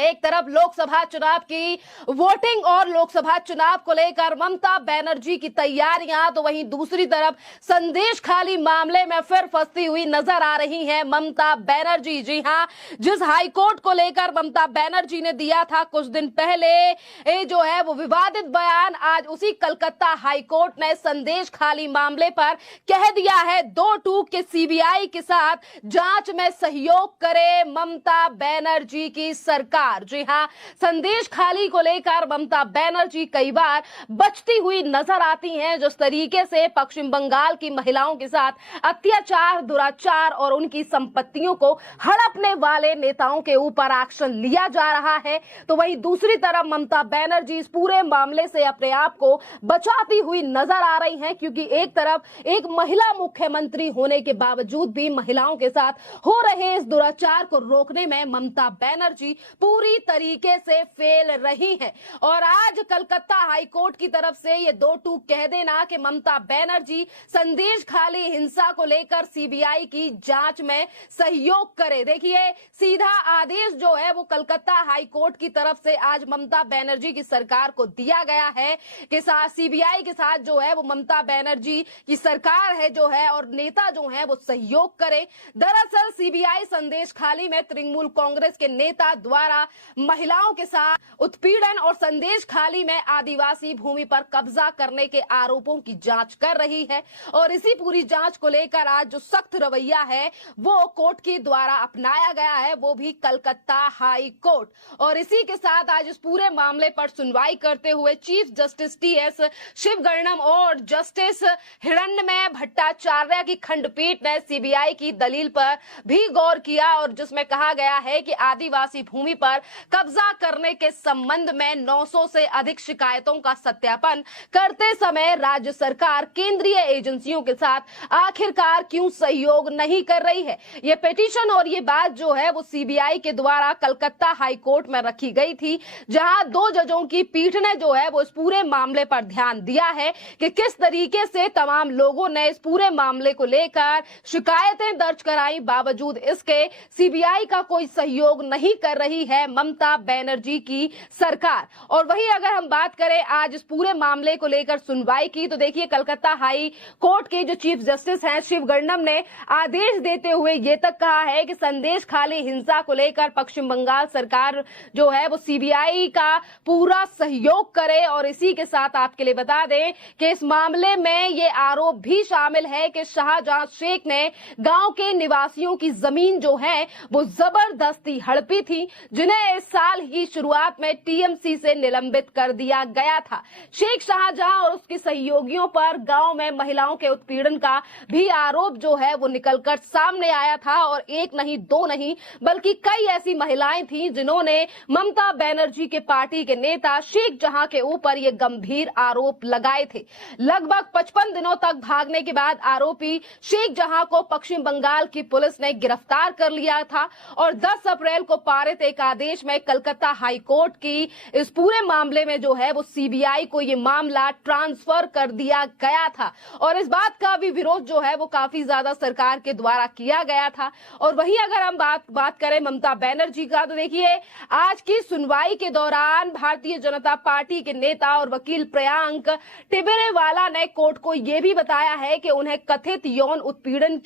एक तरफ लोकसभा चुनाव की वोटिंग और लोकसभा चुनाव को लेकर ममता बनर्जी की तैयारियां, तो वहीं दूसरी तरफ संदेशखाली मामले में फिर फंसती हुई नजर आ रही हैं ममता बनर्जी। जी हां, जिस हाईकोर्ट को लेकर ममता बनर्जी ने दिया था कुछ दिन पहले जो है वो विवादित बयान, आज उसी कलकत्ता हाईकोर्ट ने संदेशखाली मामले पर कह दिया है दो टूक के सीबीआई के साथ जांच में सहयोग करे ममता बनर्जी की सरकार। जी हां, संदेशखाली को लेकर ममता बनर्जी कई बार बचती हुई नजर आती हैं। जिस तरीके से पश्चिम बंगाल की महिलाओं के साथ अत्याचार, दुराचार और उनकी संपत्तियों को हड़पने वाले नेताओं के ऊपर एक्शन लिया जा रहा है, तो वहीं दूसरी तरफ ममता बनर्जी इस पूरे मामले से अपने आप को बचाती हुई नजर आ रही हैं, क्योंकि एक तरफ एक महिला मुख्यमंत्री होने के बावजूद भी महिलाओं के साथ हो रहे इस दुराचार को रोकने में ममता बनर्जी पूरी तरीके से फेल रही है। और आज कलकत्ता हाईकोर्ट की तरफ से ये दो टूक कह देना कि ममता बनर्जी संदेशखाली हिंसा को लेकर सीबीआई की जांच में सहयोग करे। देखिए, सीधा आदेश जो है वो कलकत्ता हाईकोर्ट की तरफ से आज ममता बनर्जी की सरकार को दिया गया है कि सीबीआई के साथ जो है वो ममता बनर्जी की सरकार है जो है और नेता जो है वो सहयोग करे। दरअसल सीबीआई संदेशखाली में तृणमूल कांग्रेस के नेता द्वारा महिलाओं के साथ उत्पीड़न और संदेशखाली में आदिवासी भूमि पर कब्जा करने के आरोपों की जांच कर रही है। और इसी पूरी जांच को लेकर आज जो सख्त रवैया है वो कोर्ट के द्वारा अपनाया गया है, वो भी कलकत्ता हाई कोर्ट। और इसी के साथ आज इस पूरे मामले पर सुनवाई करते हुए चीफ जस्टिस टीएस शिवगर्णम और जस्टिस हिरण्मय भट्टाचार्य की खंडपीठ ने सीबीआई की दलील पर भी गौर किया, और जिसमें कहा गया है कि आदिवासी भूमि पर कब्जा करने के संबंध में 900 से अधिक शिकायतों का सत्यापन करते समय राज्य सरकार केंद्रीय एजेंसियों के साथ आखिरकार क्यों सहयोग नहीं कर रही है। ये पिटीशन और ये बात जो है वो सीबीआई के द्वारा कलकत्ता हाईकोर्ट में रखी गई थी, जहां दो जजों की पीठ ने जो है वो इस पूरे मामले पर ध्यान दिया है कि किस तरीके से तमाम लोगों ने इस पूरे मामले को लेकर शिकायतें दर्ज कराई, बावजूद इसके सीबीआई का कोई सहयोग नहीं कर रही है ममता बनर्जी की सरकार। और वही अगर हम बात करें आज इस पूरे मामले को लेकर सुनवाई की, तो देखिए कलकत्ता हाई कोर्ट के जो चीफ जस्टिस हैं शिवगर्णम ने आदेश देते हुए ये तक कहा है कि संदेशखाली हिंसा को लेकर पश्चिम बंगाल सरकार जो है वो सीबीआई का पूरा सहयोग करे। और इसी के साथ आपके लिए बता दें कि इस मामले में ये आरोप भी शामिल है कि शाहजहां शेख ने गांव के निवासियों की जमीन जो है वो जबरदस्ती हड़पी थी, जिन्हें इस साल ही शुरुआत में टीएमसी से निलंबित कर दिया गया था। शेख शाहजहां और उसके सहयोगियों पर गांव में महिलाओं के उत्पीड़न का भी आरोप जो है वो निकलकर सामने आया था, और एक नहीं दो नहीं बल्कि कई ऐसी महिलाएं थीं जिन्होंने ममता बनर्जी के पार्टी के नेता शेख जहां के ऊपर ये गंभीर आरोप लगाए थे। लगभग 55 दिनों तक भागने के बाद आरोपी शेख जहां को पश्चिम बंगाल की पुलिस ने गिरफ्तार कर लिया था, और 10 अप्रैल को पारित एक आदेश में कलकत्ता हाई कोर्ट की इस पूरे मामले में जो है वो सीबीआई को ये मामला ट्रांसफर कर दिया गया था। और इस बात का भी विरोध जो है वो काफी ज्यादा सरकार के द्वारा किया गया था। और वही अगर हम बात करें ममता बनर्जी का, तो देखिए आज की सुनवाई के दौरान भारतीय जनता पार्टी के नेता और वकील प्रियांक टिबरेवाला ने कोर्ट को यह भी बताया है कि उन्हें कथित यौन उत्पीड़न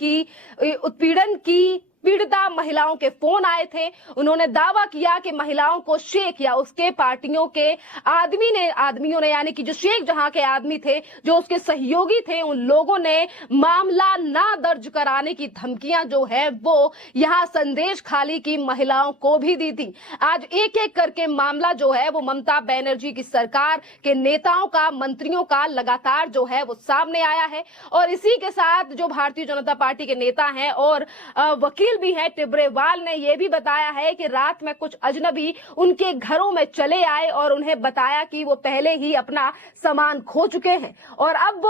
की पीड़िता महिलाओं के फोन आए थे। उन्होंने दावा किया कि महिलाओं को शेख या उसके पार्टियों के आदमियों ने यानी कि जो शेख जहां के आदमी थे, जो उसके सहयोगी थे, उन लोगों ने मामला ना दर्ज कराने की धमकियां जो है वो यहां संदेशखाली की महिलाओं को भी दी थी। आज एक एक करके मामला जो है वो ममता बनर्जी की सरकार के नेताओं का, मंत्रियों का लगातार जो है वो सामने आया है। और इसी के साथ जो भारतीय जनता पार्टी के नेता हैं और वकील भी है टिबरेवाल ने यह भी बताया है कि रात में कुछ अजनबी उनके घरों में चले आए और उन्हें बताया कि वो पहले ही अपना सामान खो चुके हैं, और अब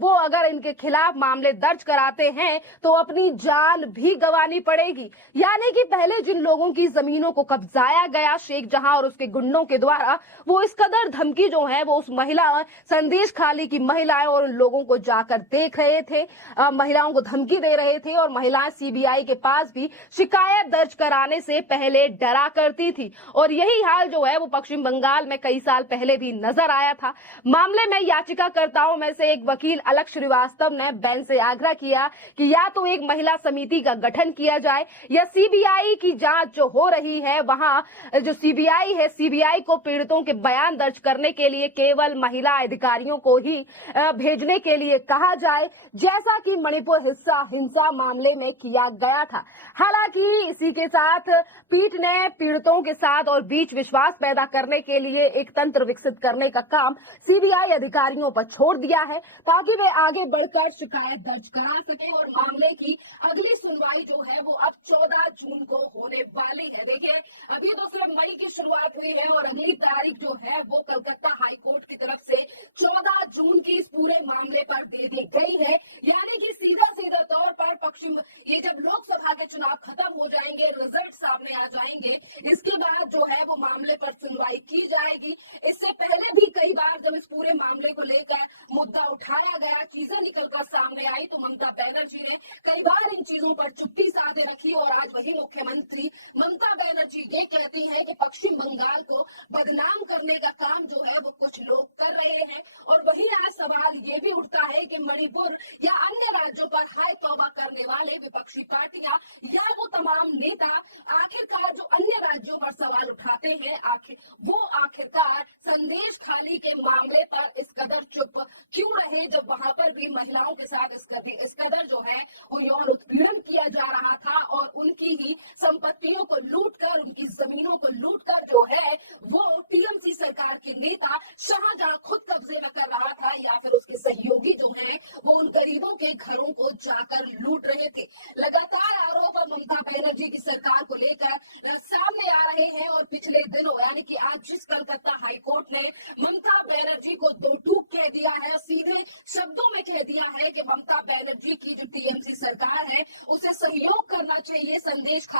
वो अगर इनके खिलाफ मामले दर्ज कराते हैं तो अपनी जान भी गंवानी पड़ेगी। यानी कि पहले जिन लोगों की जमीनों को कब्जाया गया शेख जहां और उसके गुंडों के द्वारा, वो इस कदर धमकी जो है वो उस महिला संदेशखाली की महिलाएं और उन लोगों को जाकर देख रहे थे, महिलाओं को धमकी दे रहे थे, और महिलाएं सीबीआई के पास भी शिकायत दर्ज कराने से पहले डरा करती थी और यही हाल जो है वो पश्चिम बंगाल में कई साल पहले भी नजर आया था। मामले में याचिकाकर्ताओं में से एक वकील अलख श्रीवास्तव ने बेंच से आग्रह किया कि या तो एक महिला समिति का गठन किया जाए या सीबीआई की जांच जो हो रही है वहां जो सीबीआई है, सीबीआई को पीड़ितों के बयान दर्ज करने के लिए केवल महिला अधिकारियों को ही भेजने के लिए कहा जाए, जैसा कि मणिपुर हिंसा मामले में किया गया था। हालांकि इसी के साथ पीठ ने पीड़ितों के साथ और बीच विश्वास पैदा करने के लिए एक तंत्र विकसित करने का काम सीबीआई अधिकारियों पर छोड़ दिया है ताकि वे आगे बढ़कर शिकायत दर्ज करा सके और मामले की अगली सुनवाई जो है वो अब 14 जून को होने वाली है। देखिए, अभी तो सिर्फ मई की शुरुआत हुई है और अगली तारीख जो है वो कलकत्ता हाईकोर्ट की तरफ से 14 जून की इस पूरे मामले पर दे दी गई है। यानी कि सीधा तौर पर पश्चिम ये जब लोकसभा के चुनाव खत्म हो जाएंगे, रिजल्ट सामने आ जाएंगे, इसके बाद जो है वो मामले पर सुनवाई की जाएगी। इससे पहले भी कई बार जब इस पूरे मामले को लेकर मुद्दा उठाया गया, चीजें निकलकर सामने आई, तो ममता बनर्जी ने कई बार इन चीजों पर चुप्पी साधे रखी और आज वही मुख्यमंत्री ममता बनर्जी ये कहती है कि पश्चिम